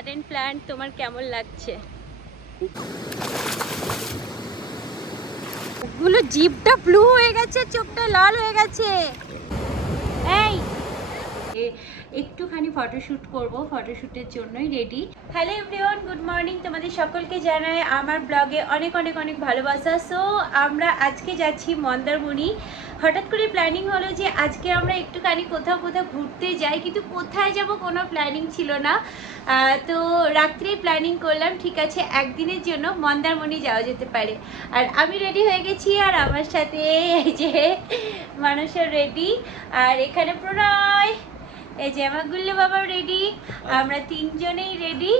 Sudden plan তোমার কেমন লাগছে? গুলো জিভটা ব্লু হয়ে গেছে চোখটা লাল হয়ে গেছে। এই। একটুখানি ফটোশ্যুট করব ফটোশ্যুটের জন্যই ready hello everyone good morning তোমাদের সকলকে জানাই আমার ব্লগে অনেক অনেক অনেক ভালোবাসা। সো আমরা আজকে যাচ্ছি মন্দারমণি। হঠাৎ করে প্ল্যানিং হলো যে আজকে আমরা একটুখানি কোথাও কোথাও ঘুরতে যাই, কিন্তু কোথায় যাব কোনো প্ল্যানিং ছিল না। তো রাত্রে প্ল্যানিং করলাম, ঠিক আছে, একদিনের জন্য মন্দারমণি যাওয়া যেতে পারে। আর আমি রেডি হয়ে গেছি, আর আমার সাথে এই যে মানুষের রেডি আর এখানে প্রণয়, এই যে আমার গুল্লু বাবা রেডি আমরা তিনজনেই রেডি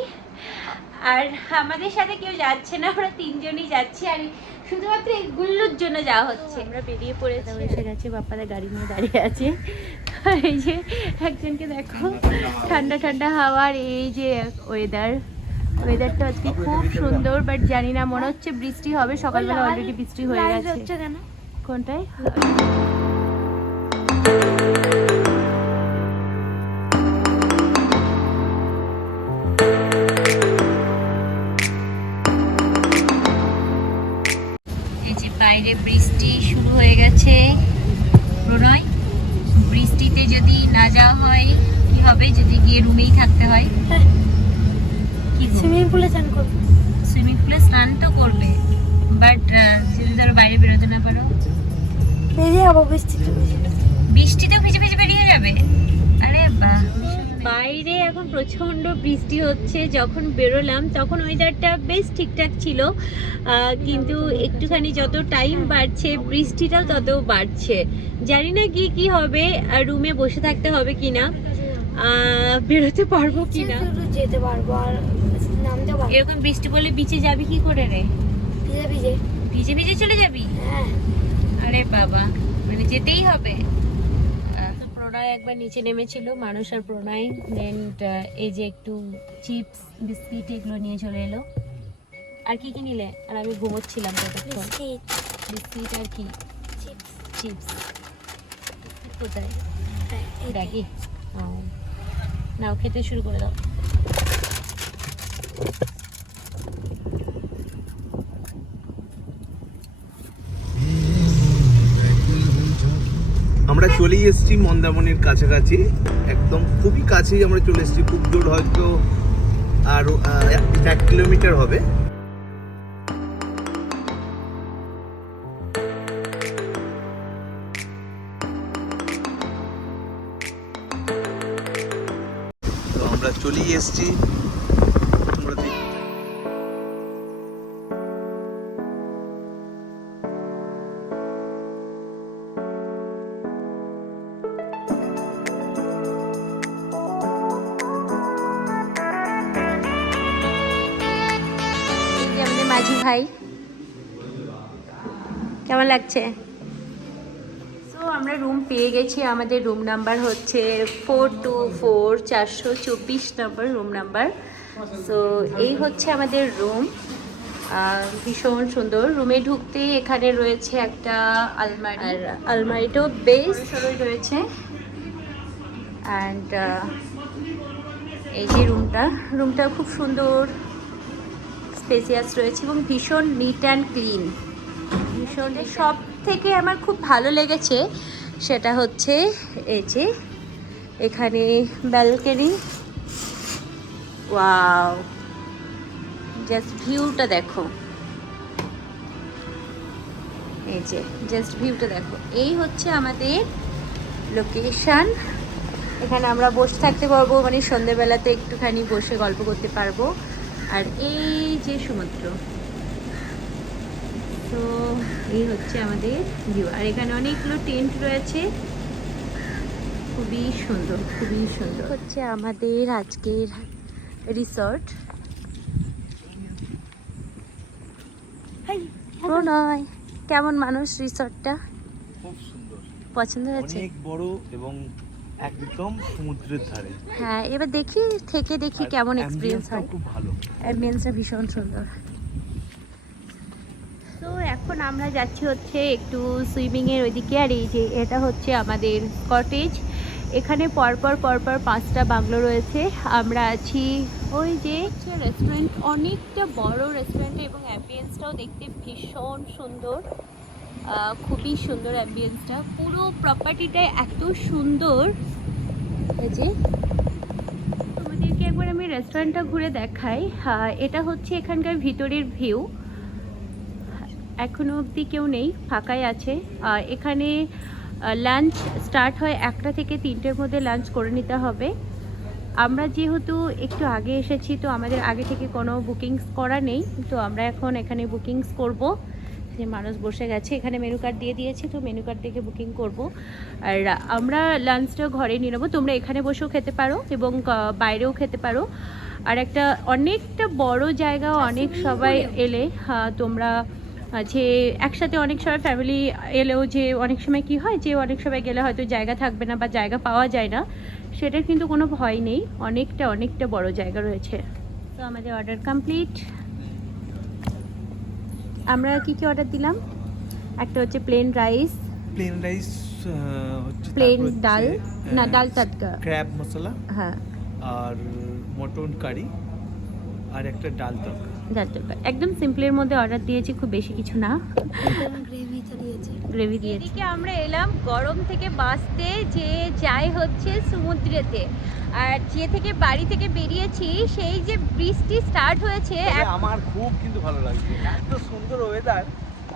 আর আমাদের সাথে কেউ যাচ্ছে না, আমরা তিনজনই যাচ্ছি, আর শুধুমাত্র এগুলোর জন্য যাওয়া হচ্ছে। আমরা বেরিয়ে পড়েছি। এসে গেছে বাপ্পাদের গাড়ি নিয়ে দাঁড়িয়ে আছে। আর এই যে একজনকে দেখো ঠান্ডা ঠান্ডা হাওয়ার এই যে ওয়েদার ওয়েদারটা আজকে খুব সুন্দর বাট জানি না মনে হচ্ছে বৃষ্টি হবে। সকালবেলা অলরেডি বৃষ্টি হয়ে গেছে। কেন? যে বাইরে বৃষ্টি শুরু হয়ে গেছে। প্রণয় বৃষ্টিতে যদি না যাওয়া হয় কি হবে? যদি গিয়ে রুমেই থাকতে হয়? কি সুইমিং পুলে চান করব। সুইমিং পুলে স্নান তো করবে বাট যদি ধরো বাইরে বেরোতে না পারো? বেরিয়ে যাব বৃষ্টিতে বৃষ্টিতে ভিজে ভিজে বেরিয়ে যাবে? আরে বাহ বাইরে এখন প্রচণ্ড বৃষ্টি হচ্ছে। যখন বেরোলাম তখন ওয়েদারটা বেশ ঠিকঠাক ছিল। কিন্তু একটুখানি যত টাইম বাড়ছে বৃষ্টিটাও তত বাড়ছে। জানি না কি কি হবে আর রুমে বসে থাকতে হবে কিনা আহ, বেরোতে পারব কিনা। শুধু যেতে পারব আর নামতে পারব। এরকম বৃষ্টি বলে বিচে যাবি কি করে রে? ভিজে ভিজে। ভিজে ভিজে চলে যাবি? হ্যাঁ। আরে বাবা মানে যেতেই হবে। একবার নিচে নেমেছিল মানুষ আর প্রণয় দেন এই যে একটু চিপস বিস্কিট এগুলো নিয়ে চলে এলো। আর কি কি নিলে? আর আমি ঘুমোচ্ছিলাম বিস্কিট। বিস্কিট আর কি? চিপস। চিপস। কোথায়? হ্যাঁ নাও খেতে শুরু করে দাও। আমরা চলেই এসেছি মন্দারমণির কাছাকাছি। একদম খুবই কাছেই আমরা চলে এসেছি, খুব দূর হয়তো আরও এক- কিলোমিটার হবে। আমরা চলেই এসেছি ভাই। কেমন লাগছে? সো আমরা রুম পেয়ে গেছি আমাদের রুম নাম্বার হচ্ছে ফোর টু ফোর চারশো চব্বিশ নম্বর রুম নাম্বার সো এই হচ্ছে আমাদের রুম ভীষণ সুন্দর। রুমে ঢুকতে এখানে রয়েছে একটা আলমারি আর আলমারিটাও বেশ সরই রয়েছে। অ্যান্ড এই যে রুমটা রুমটা খুব সুন্দর। স্পেসিয়াস রয়েছে এবং ভীষণ নিট অ্যান্ড ক্লিন ভীষণ সব থেকে আমার খুব ভালো লেগেছে সেটা হচ্ছে এই যে এখানে ব্যালকনি ওয়াও জাস্ট ভিউটা দেখো। এই যে জাস্ট ভিউটা দেখো। এই হচ্ছে আমাদের লোকেশান এখানে আমরা বসে থাকতে পারব মানে সন্ধেবেলাতে একটুখানি বসে গল্প করতে পারব। আর এই যে সমুদ্র তো এই হচ্ছে আমাদের ভিউ আর এখানে অনেকগুলো টেন্ট রয়েছে। খুবই সুন্দর খুবই সুন্দর। হচ্ছে আমাদের আজকের রিসর্ট প্রণয় কেমন মানুষ রিসর্টটা পছন্দ হয়েছে? অনেক বড় এবং একদম সমুদ্রের ধারে। হ্যাঁ এবার দেখি থেকে দেখি কেমন এক্সপিরিয়েন্স হয়। খুব ভালো। অ্যাম্বিয়েন্সটা ভীষণ সুন্দর। তো এখন আমরা যাচ্ছি হচ্ছে একটু সুইমিংয়ের ওইদিকে আর এই যে এটা হচ্ছে আমাদের কটেজ এখানে পরপর পরপর পাঁচটা বাংলো রয়েছে। আমরা আছি ওই যে রেস্টুরেন্ট অনেকটা বড় রেস্টুরেন্ট এবং অ্যাম্বিয়েন্সটাও দেখতে ভীষণ সুন্দর। খুবই সুন্দর অ্যাম্বিয়েন্সটা পুরো প্রপার্টিটা এত সুন্দর। যে। তোমাদেরকে একবার আমি রেস্টুরেন্টটা ঘুরে দেখাই। এটা হচ্ছে এখানকার ভিতরের ভিউ এখনও অবধি কেউ নেই, ফাঁকাই আছে। এখানে লাঞ্চ স্টার্ট হয় একটা থেকে তিনটের মধ্যে লাঞ্চ করে নিতে হবে। আমরা যেহেতু একটু আগে এসেছি, তো আমাদের আগে থেকে কোনো বুকিংস করা নেই। তো আমরা এখন এখানে বুকিংস করব। যে মানুষ বসে গেছে এখানে মেনু কার্ড দিয়ে দিয়েছে তো মেনু কার্ড দেখে বুকিং করব। আর আমরা লাঞ্চটা ঘরে নিয়ে নেব। তোমরা এখানে বসেও খেতে পারো এবং বাইরেও খেতে পারো। আর একটা অনেকটা বড় জায়গা অনেক সবাই এলে তোমরা যে একসাথে অনেক সবাই ফ্যামিলি এলেও যে অনেক সময় কি হয় যে অনেক সময় গেলে হয়তো জায়গা থাকবে না বা জায়গা পাওয়া যায় না সেটার কিন্তু কোনো ভয় নেই। অনেকটা অনেকটা বড় জায়গা রয়েছে। তো আমাদের অর্ডার কমপ্লিট আমরা কি কি অর্ডার দিলাম? একটা হচ্ছে প্লেন রাইস প্লেন রাইস হচ্ছে প্লেন ডাল না ডাল তৎকা ক্র্যাব মশলা হ্যাঁ। আর মটন কারি আর একটা ডাল তরকা। ডাল তৎকা একদম সিম্পলের মধ্যে অর্ডার দিয়েছি খুব বেশি কিছু না। গ্রেভি দিয়ে এদিকে আমরা এলাম গরম থেকে বাঁচতে যে যাই হচ্ছে সমুদ্রেতে। আর যে থেকে বাড়ি থেকে বেরিয়েছি সেই যে বৃষ্টি স্টার্ট হয়েছে আমার খুব কিন্তু ভালো লাগছে। এত সুন্দর ওয়েদার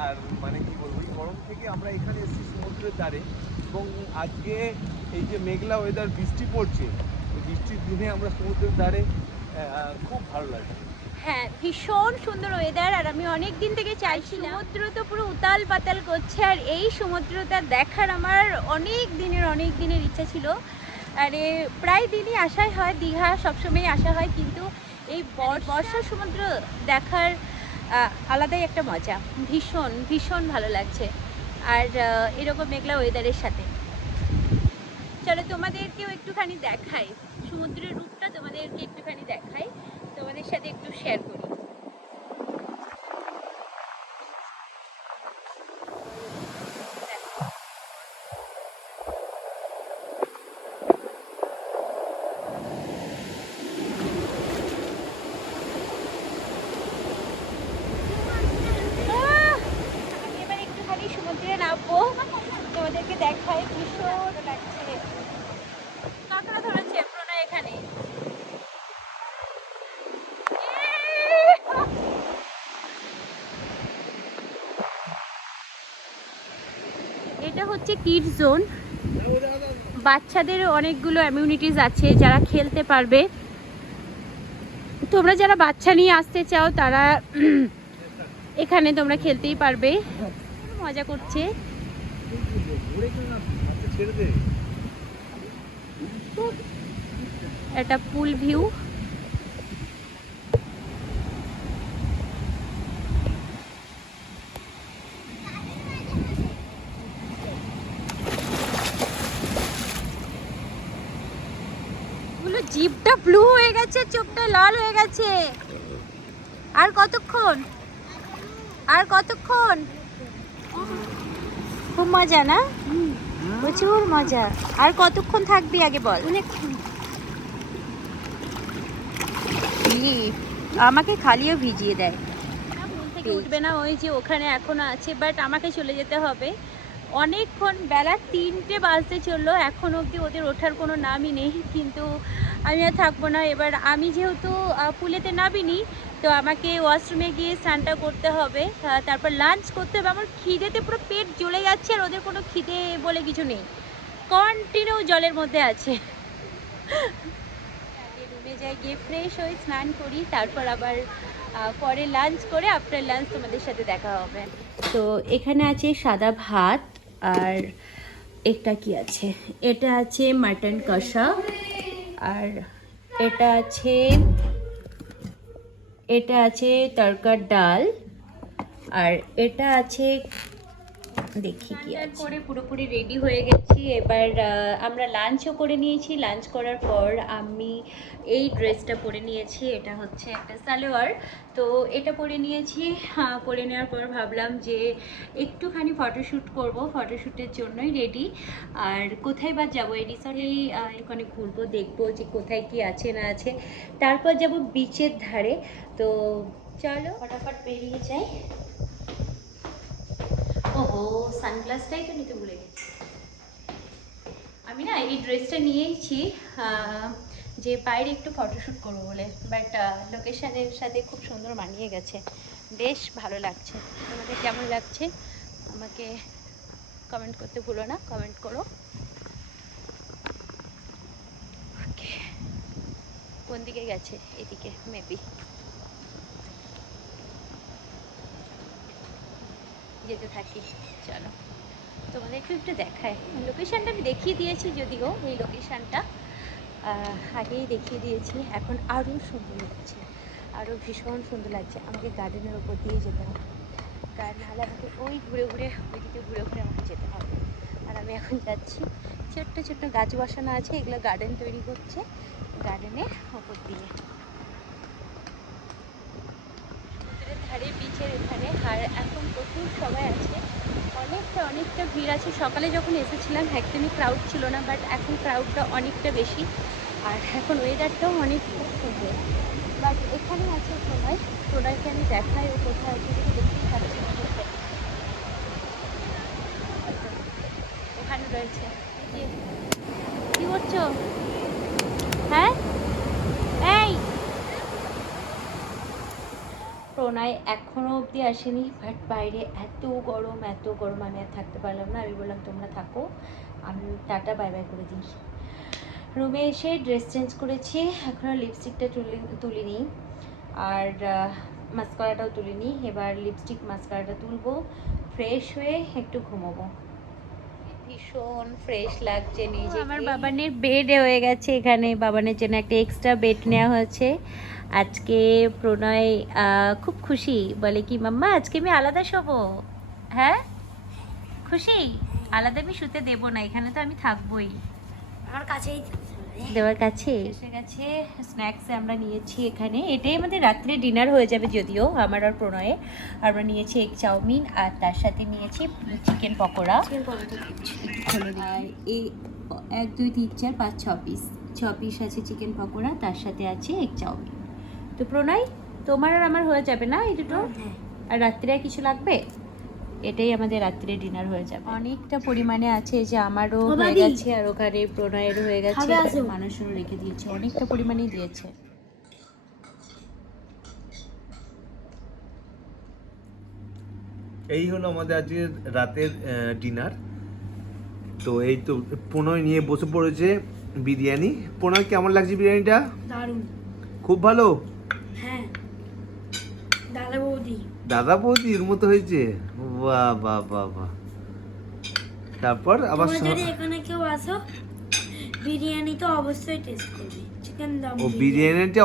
আর মানে কি বলব এই গরম থেকে আমরা এখানে এসেছি সমুদ্রের ধারে। এবং আজকে এই যে মেঘলা ওয়েদার বৃষ্টি পড়ছে। বৃষ্টির দিনে আমরা সমুদ্রের ধারে খুব ভালো লাগছে হ্যাঁ ভীষণ সুন্দর ওয়েদার আর আমি অনেক দিন থেকে চাইছি সমুদ্র তো পুরো উতাল পাতাল করছে আর এই সমুদ্রটা দেখার আমার অনেক দিনের অনেক দিনের ইচ্ছা ছিল। আরে প্রায় দিনই আসাই হয় দীঘা সবসময় আসা হয় কিন্তু এই বর্ষার সমুদ্র দেখার আলাদাই একটা মজা। ভীষণ ভীষণ ভালো লাগছে। আর এরকম মেঘলা ওয়েদারের সাথে। চলো তোমাদেরকেও একটুখানি দেখাই। সমুদ্রের রূপটা তোমাদেরকে একটুখানি দেখাই। তোমাদের সাথে একটু শেয়ার করি আহ! আমি এবার একটুখানি সমুদ্রে নামবো তোমাদেরকে দেখাই ভীষণ লাগছে কাঁকড়া ধরেছে প্রণয় এখানে এটা হচ্ছে কিড জোন বাচ্চাদের অনেকগুলো অ্যামিউনিটিস আছে, যারা খেলতে পারবে। তোমরা যারা বাচ্চা নিয়ে আসতে চাও, তারা এখানে তোমরা খেলতেই পারবে। মজা করছে। একটা পুল ভিউ জিপটা ব্লু হয়ে গেছে চোখটা লাল হয়ে গেছে। আর কতক্ষণ? আর কতক্ষণ? খুব মজা না? প্রচুর মজা। আর কতক্ষণ থাকবি আগে বল। ই, আমাকে খালিও ভিজিয়ে দেয়। উঠবে না ওই যে ওখানে এখনও আছে বাট আমাকে চলে যেতে হবে। অনেকক্ষণ, বেলা তিনটে বাজতে চলল। এখন অবধি ওদের ওঠার কোনো নামই নেই, কিন্তু আমি আর থাকব না। এবার আমি যেহেতু পুলেতে নামিনি, তো আমাকে ওয়াশরুমে গিয়ে স্নানটা করতে হবে। তারপর লাঞ্চ করতে হবে। আমার খিদেতে পুরো পেট জ্বলে যাচ্ছে আর ওদের কোনো খিদে বলে কিছু নেই। কন্টিনিউ জলের মধ্যে আছে। রুমে যাই, গিয়ে ফ্রেশ হই স্নান করি। তারপর আবার পরে লাঞ্চ করে আফটার লাঞ্চ তোমাদের সাথে দেখা হবে। তো এখানে আছে সাদা ভাত আর এটা কি আছে? এটা আছে মাটন কষা। আর এটা আছে এটা আছে তরকার ডাল। আর এটা আছে দেখি কি আছে। করে পুরোপুরি রেডি হয়ে গেছি। এবার আমরা লাঞ্চও করে নিয়েছি। লাঞ্চ করার পর আমি এই ড্রেসটা পরে নিয়েছি। এটা হচ্ছে একটা সালোয়ার। তো এটা পরে নিয়েছি। আহ, পরে নেওয়ার পর ভাবলাম যে একটুখানি ফটোশ্যুট করব। ফটোশ্যুটের জন্যই রেডি আর কোথায় বা যাব? এই রিসর্টেই এখানে ঘুরবো দেখব যে কোথায় কি আছে না আছে। তারপর যাব বিচের ধারে। তো চলো ফটাফট বেরিয়ে যাই। সানগ্লাসটাই তো নিতে ভুলে গেছি। আমি না এই ড্রেসটা নিয়েইছি যে বাইরে একটু ফটোশ্যুট করব বলে। বাট লোকেশনের সাথে খুব সুন্দর মানিয়ে গেছে। বেশ ভালো লাগছে। তোমাদের কেমন লাগছে? আমাকে কমেন্ট করতে ভুলো না। কমেন্ট করো। কোন দিকে গেছে? এদিকে মেবি যেতে থাকি। চলো তোমাদেরকে একটু দেখায় লোকেশানটা আমি দেখিয়ে দিয়েছি যদিও এই লোকেশানটা আগেই দেখিয়ে দিয়েছি। এখন আরও সুন্দর লাগছে। আরও ভীষণ সুন্দর লাগছে। আমাকে গার্ডেনের ওপর দিয়ে যেতে হবে। কারণ নাহলে আমাকে ওই ঘুরে ঘুরে ওইদিকে ঘুরে ঘুরে আমাকে যেতে হবে। আর আমি এখন যাচ্ছি। ছোট্ট ছোট্ট গাছ বসানো আছে। এগুলো গার্ডেন তৈরি করছে। গার্ডেনের ওপর দিয়ে সমুদ্রের ধারে বিচের এখানে আর এখন প্রচুর সবাই আছে। অনেকটা অনেকটা ভিড় আছে। সকালে যখন এসেছিলাম, একদমই ক্রাউড ছিল না বাট এখন ক্রাউডটা অনেকটা বেশি। আর এখন ওয়েদারটাও অনেক খুব সুন্দর। বাট এখানে আছে প্রণয় প্রণয়কে আমি দেখাই, ও কোথায় আছে দেখি দেখতেই পাচ্ছি। ওখানে রয়েছে। কি করছ হ্যাঁ এই প্রণয় এখনও অবধি আসেনি বাট বাইরে এত গরম এত গরম, আমি আর থাকতে পারলাম না। আমি বললাম, তোমরা থাকো, আমি টাটা বাই বাই করে দিই। রুমে এসে ড্রেস চেঞ্জ করেছি এখনও লিপস্টিকটা তুলি, তুলিনি। আর মাস্কারাটাও তুলিনি। এবার লিপস্টিক মাস্কারাটা তুলবো ফ্রেশ হয়ে একটু ঘুমোবো। ভীষণ ফ্রেশ লাগছে নিজে আমার বাবানের বেড হয়ে গেছে এখানে। বাবানের জন্য একটা এক্সট্রা বেড নেওয়া হয়েছে। আজকে প্রণয় আহ, খুব খুশি। বলে কি মাম্মা আজকে আমি আলাদা শোবো। হ্যাঁ? খুশি? আলাদা আমি শুতে দেবো না এখানে তো আমি থাকবোই। আমার কাছেই দেওয়ার কাছে? এসে গেছে স্ন্যাক্সে আমরা নিয়েছি এখানে। এটাই আমাদের রাত্রে ডিনার হয়ে যাবে যদিও আমার আর প্রণয়ে। আমরা নিয়েছি এগ চাউমিন আর তার সাথে নিয়েছি চিকেন পকোড়া। এই এক দুই তিন চার পাঁচ ছ পিস ছ পিস আছে চিকেন পকোড়া তার সাথে আছে এক চাউমিন। তো প্রণয় তোমার আর আমার হয়ে যাবে না এই দুটো? হ্যাঁ। আর রাত্রে আর কিছু লাগবে? এটাই আমাদের রাত্রে ডিনার হয়ে যাবে। অনেকটা পরিমাণে আছে যে আমারও হয়ে গেছে আর ওখানে প্রণয়েরও হয়ে গেছে মানুষেরও রেখে দিয়েছে অনেকটা পরিমাণেই দিয়েছে। এই হলো আমাদের আজকের রাতের ডিনার তো এই তো প্রণয় নিয়ে বসে পড়েছে বিরিয়ানি। প্রণয় কেমন লাগছে বিরিয়ানিটা? দারুণ। খুব ভালো হ্যাঁ দাদা বৌদি দাদা বৌদির মতো হয়েছে? বাহ বাহ বাহ বাহ। তারপর আবার যদি এখানে কেউ আসো বিরিয়ানি তো অবশ্যই টেস্ট করবে। চিকেন দম ও বিরিয়ানিটা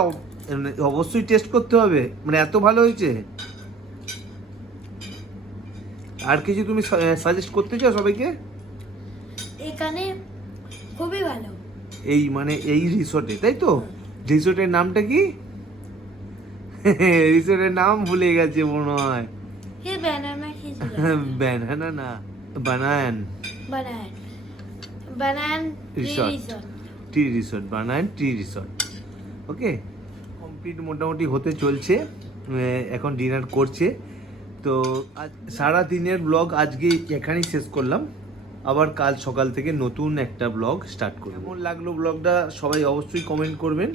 মানে অবশ্যই টেস্ট করতে হবে। মানে এত ভালো হয়েছে? আর কিছু তুমি সাজেস্ট করতে চাও সবাইকে? এখানে খুবই ভালো। এই মানে এই রিসোর্টে তাই তো? রিসোর্টের নামটা কি? রিসোর্টের নাম ভুলে গেছে মনে হয়। হে ব্যানার মাখিয়েছিল ব্যানানা না বানায়ন বানান বানান রিসর্ট টি রিসোর্ট বানায়ন টি রিসোর্ট ওকে কমপ্লিট মোটামুটি হতে চলছে এখন ডিনার করছে। তো আজ সারা দিনের ব্লগ আজকে এখানেই শেষ করলাম। আবার কাল সকাল থেকে নতুন একটা ব্লগ স্টার্ট করব। কেমন লাগল ব্লগটা সবাই অবশ্যই কমেন্ট করবেন।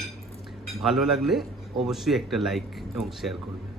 ভালো লাগলে অবশ্যই একটা লাইক এবং শেয়ার করবেন।